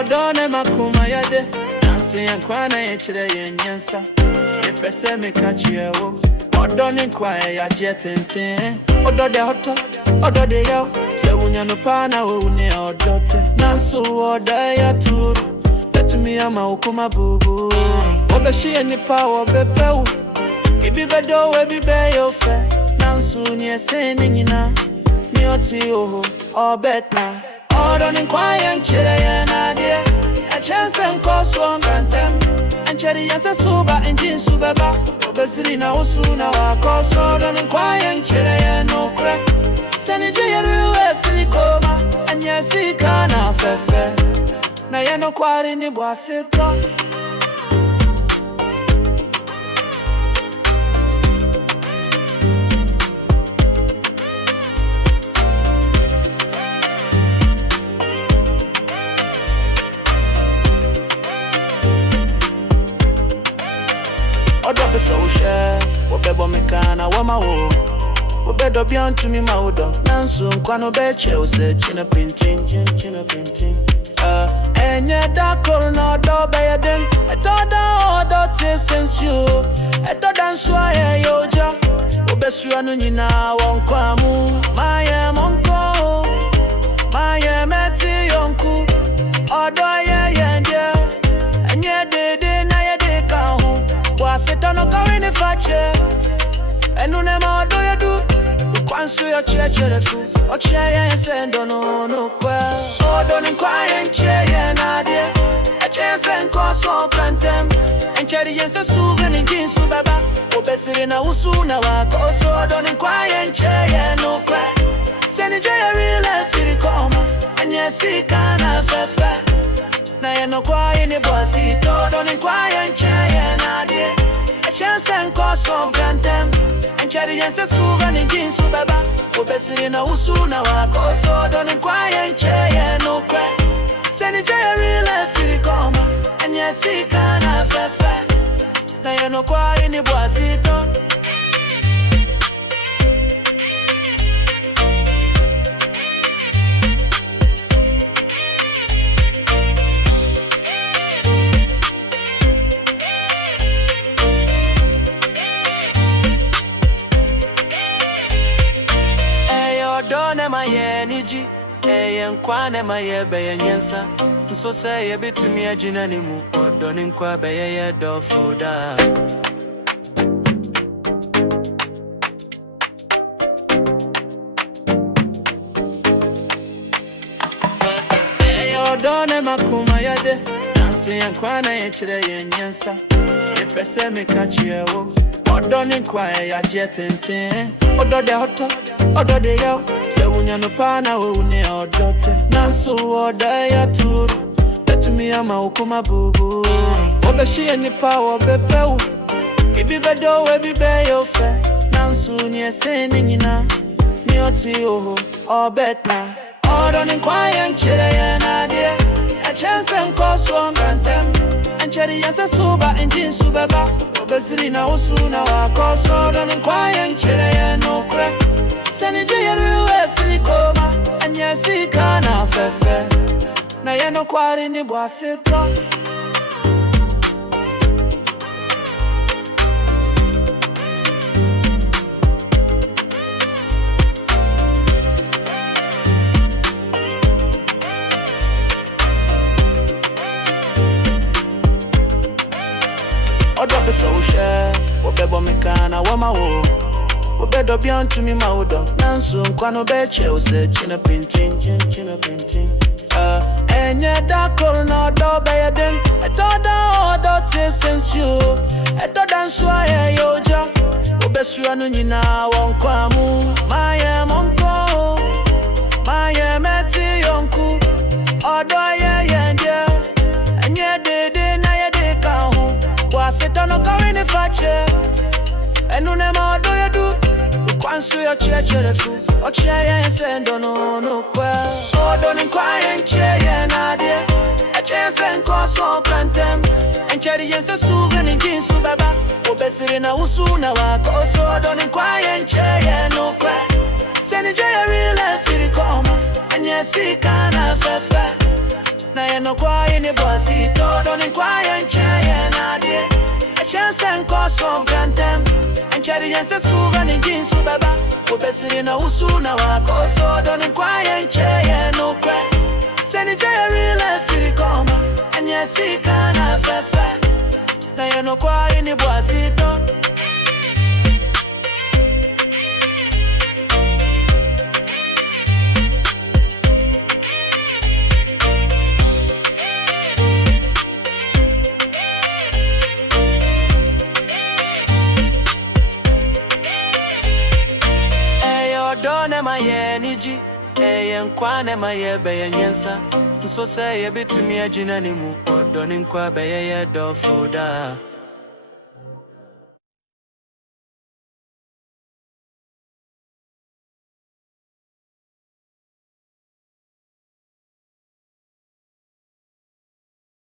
Ɔdɔ ne makoma yade nanso yankwa na yechire yenyensa epese me catch you Ɔdɔ ne nkwa ya je tenten Ɔdɔ de hoto Ɔdɔ de yo se wunya no pa na wo ne ɔdɔ te nanso ɔdɔ ya turu betumi ama okoma bubu obehye nipa wo bepewu ibi bedo we bi be yo fe nanso ni ese ni nyina mi oti o obetna Ɔdɔ ne nkwa yenchire yenade a chance and cost one grantem and cherry as a suba engine subaba obesiri na usuna wa cost Ɔdɔ ne nkwa yenchire no crack send je free coma and yesi kana fefe na ye no kwari ni boaseto Ɔdɔ be so share obebo mekana wama wo obedo bian to me maudo nanso nkwa no be che o se china pintin enye da corona do be yeden etoda odo te sense you etoda nso aye yoja obesua no nyina won kwamu maye monko maye meti yonku odo ye yende enye dede na ye de ka ho waseta no kawini fache enu ne ma odo ye du kwansu yo chere fu o chere sendo no kwa Ɔdɔ ne nkwa yenche na de a chance and cost so plantem and cherry yense su gani jinsu baba obesiri na usu na wa koso Ɔdɔ ne nkwa yenche no kwa seni je real firi koma and yesi kana fefe na ye no kwa ni bosi Ɔdɔ ne nkwa yenche na de a chance and cost so plantem and cherry yense su gani jinsu baba obesiri na usu na wa koso Ɔdɔ ne nkwa yenche no kwa seni je real firi koma and yesi kana fefe na ye no kwa ni bosi Ɔdɔ ne ma ye niji nkwa ne ma ye be yenyensa nso se ye betumi agina ne mu Ɔdɔ ne nkwa be ye dofo da Ɔdɔ ne makoma yade nanso yankwa na yechire yenyensa epese me catch you Ɔdɔ ne nkwa ya je tenten Ɔdɔ de hoto Ɔdɔ de yo se wunya no pa na wo ne ɔdɔ te nanso ɔdɔ ya turu betumi ama okoma bubu obehye nipa wo bepewu ibi bedo we bi be yo fe nanso ni ese ni nyina mi oti o obetna Ɔdɔ ne nkwa yenchire yenade a chance and cost one grantem and cherry as a suba engine subaba obesiri na usuna wa koso Ɔdɔ ne nkwa yenchire no crack seni je free coma and yesi kana fefe na ye no kwari ni boaseto Ɔdɔ be so share obebo mekana wama wo obedo bian to me maudo nanso nkwa no be che o se china pintin enye da corona do be yeden etoda odo te sense you etoda nso aye yoja obesua no nyina won kwamu maye monko maye meti yonku Ɔdɔ ye yende enye dede na ye de ka ho waseta no kawini fache enu ne ma odo ye du kwansu yo chere fu o chere sendo no kwa Ɔdɔ ne nkwa yenche na de a chance and cost so plantem and cherry yense su gani jinsu baba obesiri na usu na wa koso Ɔdɔ ne nkwa yenche no kwa seni je real firi koma and yesi kana fefe na ye no quiet in bossy, don't inquire and chair and idea. A chance and cost from Grantham and Cherry and Suvan and Jeans Subaba. We're best in a Usuna, so don't inquire and chair no crack. Send a Jerry left to the coma and yes, he can't have a fat. Now you're no quiet in the bossy. Ɔdɔ ne ma ye niji, nkwa ne ma ye be nyensa. So say ye betumi agina ne mu, ɔdɔ ne nkwa be ye dɔfo da.